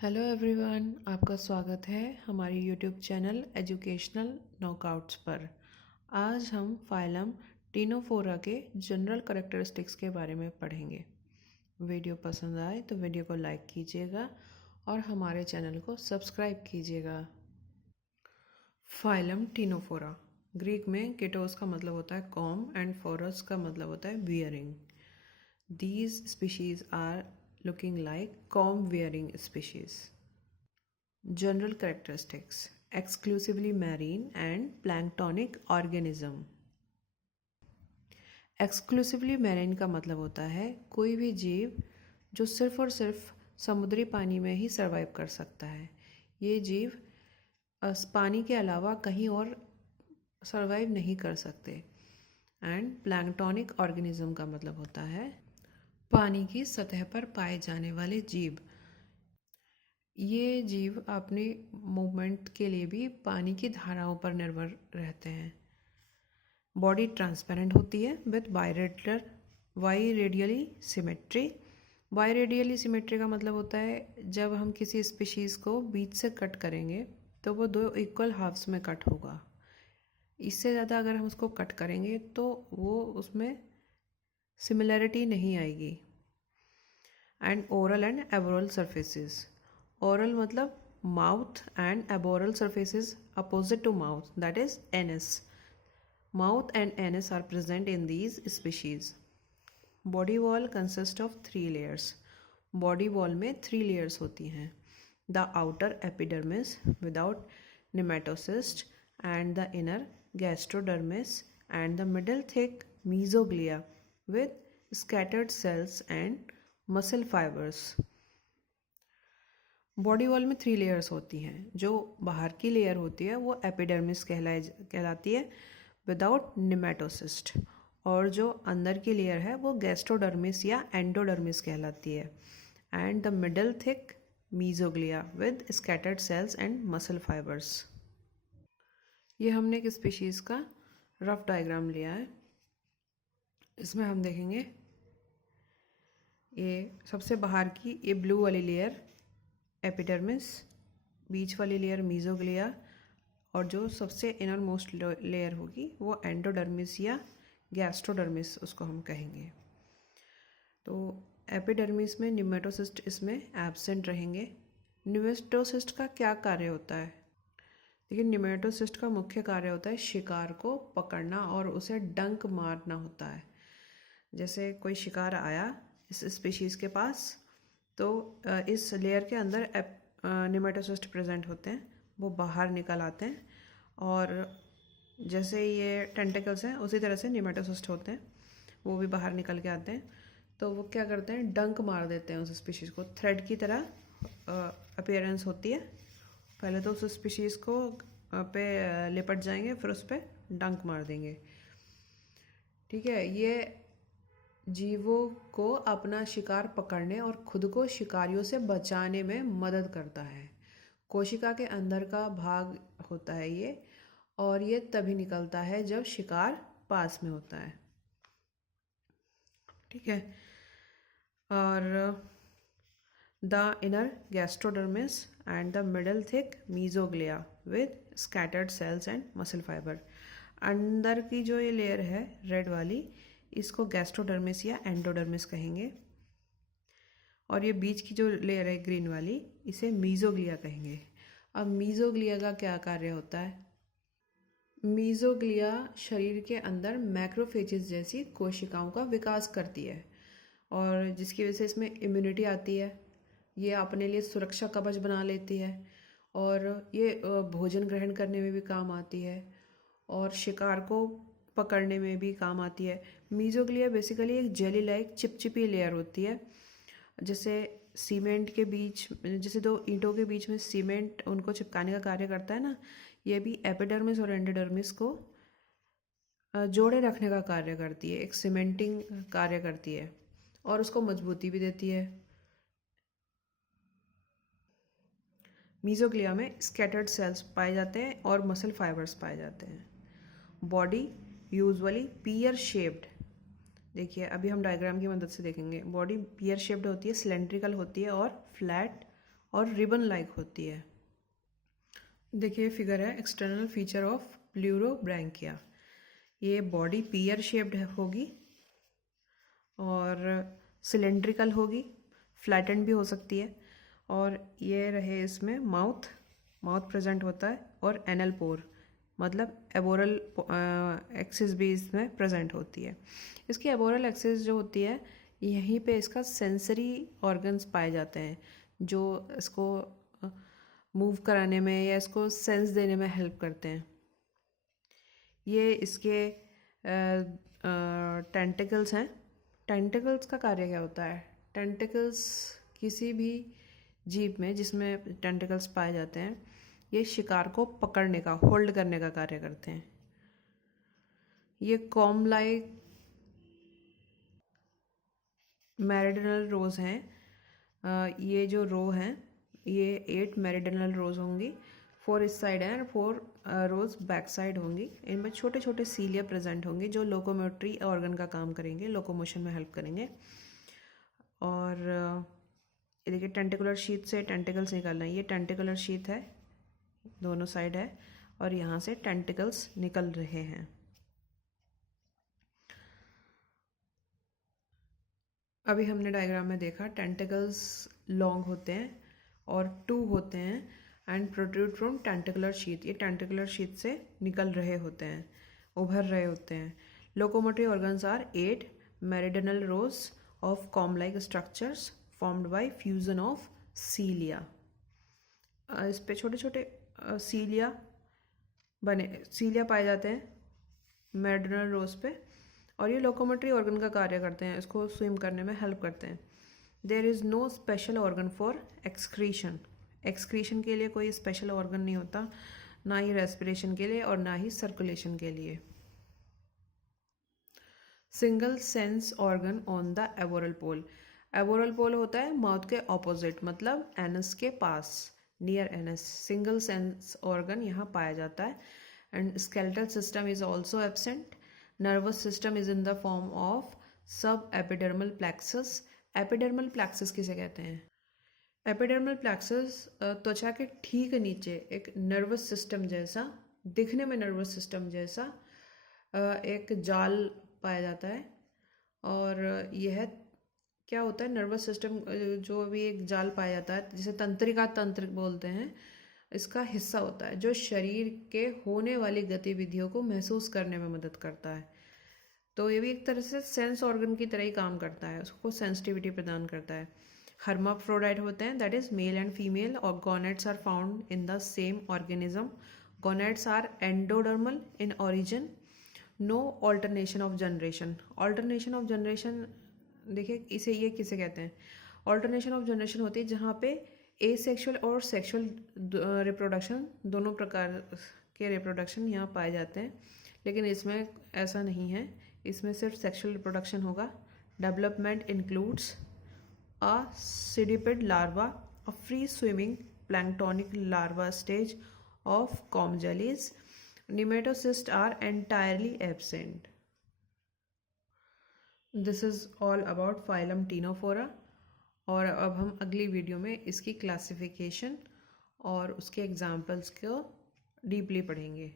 Hello everyone, आपका स्वागत है हमारे यूट्यूब चैनल एजुकेशनल नॉकआउट्स पर। आज हम फाइलम टीनोफोरा के जनरल कैरेक्टरिस्टिक्स के बारे में पढ़ेंगे। वीडियो पसंद आए तो वीडियो को लाइक कीजिएगा और हमारे चैनल को सब्सक्राइब कीजिएगा। फाइलम टीनोफोरा, ग्रीक में केटोस का मतलब होता है कॉम एंड फोरस का मतलब होता है bearing. These species are looking like comb-wearing species. General characteristics: exclusively marine and planktonic organism. Exclusively marine का मतलब होता है कोई भी जीव जो सिर्फ और सिर्फ समुद्री पानी में ही सर्वाइव कर सकता है। ये जीव पानी के अलावा कहीं और सर्वाइव नहीं कर सकते। एंड प्लैंक्टोनिक ऑर्गेनिज्म का मतलब होता है पानी की सतह पर पाए जाने वाले जीव। ये जीव अपने मूवमेंट के लिए भी पानी की धाराओं पर निर्भर रहते हैं। बॉडी ट्रांसपेरेंट होती है विथ बाइरेडियली सिमेट्री। बाइरेडियली सिमेट्री का मतलब होता है जब हम किसी स्पीशीज़ को बीच से कट करेंगे तो वो दो इक्वल हाफ्स में कट होगा। इससे ज़्यादा अगर हम उसको कट करेंगे तो वो उसमें सिमिलैरिटी नहीं आएगी। And oral and aboral surfaces. Oral मतलब mouth and aboral surfaces opposite to mouth, that is anus. Mouth and anus are present in these species. Body wall consist of 3 layers. Body wall में 3 layers होती हैं। The outer epidermis without nematocyst and the inner gastrodermis and the middle thick mesoglea with scattered cells and muscle fibers. Body wall में 3 layers होती हैं। जो बाहर की layer होती है वो एपिडर्मिस कहलाती है विदाउट निमेटोसिस्ट, और जो अंदर की लेयर है वो गैस्ट्रोडर्मिस या एंडोडर्मिस कहलाती है। And the middle thick mesoglea with scattered cells and muscle fibres. ये हमने एक स्पीशीज़ का रफ डायग्राम लिया है। इसमें हम देखेंगे ये सबसे बाहर की ये ब्लू वाली लेयर एपिडर्मिस, बीच वाली लेयर मीजोग्लिया, और जो सबसे इनर मोस्ट लेयर होगी वो एंडोडर्मिस या गैस्ट्रोडर्मिस उसको हम कहेंगे। तो एपिडर्मिस में निमेटोसिस्ट इसमें एब्सेंट रहेंगे। निमेटोसिस्ट का क्या कार्य होता है? देखिए, निमेटोसिस्ट का मुख्य कार्य होता है शिकार को पकड़ना और उसे डंक मारना होता है। जैसे कोई शिकार आया इस स्पीशीज़ के पास तो इस लेयर के अंदर निमेटोसिस्ट प्रेजेंट होते हैं, वो बाहर निकल आते हैं, और जैसे ये टेंटिकल्स हैं उसी तरह से निमेटोसिस्ट होते हैं, वो भी बाहर निकल के आते हैं। तो वो क्या करते हैं, डंक मार देते हैं उस स्पीशीज़ को। थ्रेड की तरह अपीयरेंस होती है। पहले तो उस स्पीशीज़ को पे लिपट जाएंगे, फिर उस पर डंक मार देंगे। ठीक है, ये जीवों को अपना शिकार पकड़ने और खुद को शिकारियों से बचाने में मदद करता है। कोशिका के अंदर का भाग होता है ये, और ये तभी निकलता है जब शिकार पास में होता है। ठीक है, और the inner gastrodermis and the middle thick mesoglea with scattered cells and muscle fibre. अंदर की जो ये लेयर है रेड वाली, इसको गैस्ट्रोडर्मिस या एंडोडर्मिस कहेंगे, और ये बीच की जो लेयर है ग्रीन वाली, इसे मीजोग्लिया कहेंगे। अब मीजोग्लिया का क्या कार्य होता है? मीजोग्लिया शरीर के अंदर मैक्रोफेजेस जैसी कोशिकाओं का विकास करती है, और जिसकी वजह से इसमें इम्यूनिटी आती है। ये अपने लिए सुरक्षा कवच बना लेती है, और ये भोजन ग्रहण करने में भी काम आती है, और शिकार को पकड़ने में भी काम आती है। मीजोग्लिया बेसिकली एक जेली लाइक चिपचिपी लेयर होती है। जैसे सीमेंट के बीच, जैसे 2 ईंटों के बीच में सीमेंट उनको चिपकाने का कार्य करता है ना, ये भी एपिडर्मिस और एंडोडर्मिस को जोड़े रखने का कार्य करती है, एक सीमेंटिंग कार्य करती है, और उसको मजबूती भी देती है। मीजोग्लिया में स्कैटर्ड सेल्स पाए जाते हैं और मसल फाइबर्स पाए जाते हैं। Body usually pear shaped. देखिए, अभी हम डायग्राम की मदद से देखेंगे। बॉडी पियर शेप्ड होती है, सिलेंड्रिकल होती है और फ्लैट और रिबन लाइक होती है। देखिए फिगर है एक्सटर्नल फीचर ऑफ प्लूरोब्रैंकिया। ये बॉडी पियर शेप्ड होगी और सिलेंड्रिकल होगी, फ्लैटेंड भी हो सकती है। और ये रहे इसमें माउथ प्रेजेंट होता है और एनल पोर मतलब एबोरल एक्सिस भी इसमें प्रेजेंट होती है। इसकी एबोरल एक्सिस जो होती है यहीं पे इसका सेंसरी ऑर्गन्स पाए जाते हैं जो इसको मूव कराने में या इसको सेंस देने में हेल्प करते हैं। ये इसके टेंटिकल्स हैं। टेंटिकल्स का कार्य क्या होता है? टेंटिकल्स किसी भी जीव में जिसमें टेंटिकल्स पाए जाते हैं ये शिकार को पकड़ने का, होल्ड करने का कार्य करते हैं। ये कॉम लाइक मेरिडियनल रोज हैं। ये जो रो हैं ये 8 मेरिडियनल रोज होंगी, 4 इस साइड हैं और 4 रोज बैक साइड होंगी। इनमें छोटे छोटे सीलिया प्रेजेंट होंगे जो लोकोमोटरी ऑर्गन का काम करेंगे, लोकोमोशन में हेल्प करेंगे। और ये देखिए टेंटिकुलर शीथ से टेंटिकल्स निकलना है। ये टेंटिकुलर शीथ है, दोनों साइड है और यहाँ से टेंटिकल्स निकल रहे हैं। अभी हमने डायग्राम में देखा टेंटिकल्स लॉन्ग होते हैं और 2 होते हैं एंड प्रोट्रूड फ्रॉम टेंटिकुलर शीथ। ये टेंटिकुलर शीथ से निकल रहे होते हैं, उभर रहे होते हैं। Locomotory organs are 8 meridional rows of comb like structures formed by fusion of cilia. इस पे छोटे छोटे सीलिया पाए जाते हैं मेरिडियनल रोज पे और ये लोकोमोटरी ऑर्गन का कार्य करते हैं, इसको स्विम करने में हेल्प करते हैं। There is no special organ for excretion. Excretion के लिए कोई स्पेशल ऑर्गन नहीं होता, ना ही रेस्पिरेशन के लिए और ना ही सर्कुलेशन के लिए। Single sense organ on the aboral pole. Aboral pole होता है माउथ के ऑपोजिट, मतलब एनस के पास, near anus. Single sense organ यहाँ पाया जाता है and skeletal system is also absent. Nervous system is in the form of sub epidermal plexus. Epidermal plexus किसे कहते हैं? एपिडर्मल प्लेक्सस त्वचा के ठीक नीचे एक नर्वस सिस्टम जैसा, दिखने में नर्वस सिस्टम जैसा एक जाल पाया जाता है। और यह क्या होता है, नर्वस सिस्टम जो भी एक जाल पाया जाता है जिसे तंत्रिका तंत्र बोलते हैं, इसका हिस्सा होता है जो शरीर के होने वाली गतिविधियों को महसूस करने में मदद करता है। तो ये भी एक तरह से सेंस ऑर्गन की तरह ही काम करता है, उसको सेंसिटिविटी प्रदान करता है। हर्माफ्रोडाइट होते हैं, that is male and female, और gonads are found in the same organism. Gonads are endodermal in origin, no alternation of generation. Alternation of generation देखिए इसे ये किसे कहते हैं? ऑल्टरनेशन ऑफ जनरेशन होती है जहाँ पे एसेक्सुअल और सेक्सुअल रिप्रोडक्शन, दोनों प्रकार के रिप्रोडक्शन यहाँ पाए जाते हैं, लेकिन इसमें ऐसा नहीं है, इसमें सिर्फ सेक्सुअल रिप्रोडक्शन होगा। Development includes a cydippid larva, a free swimming planktonic larva stage of comb jellies. Nematocysts are entirely absent. This is all about phylum Ctenophora। और अब हम अगली वीडियो में इसकी क्लासिफिकेशन और उसके एग्जाम्पल्स को डीपली पढ़ेंगे।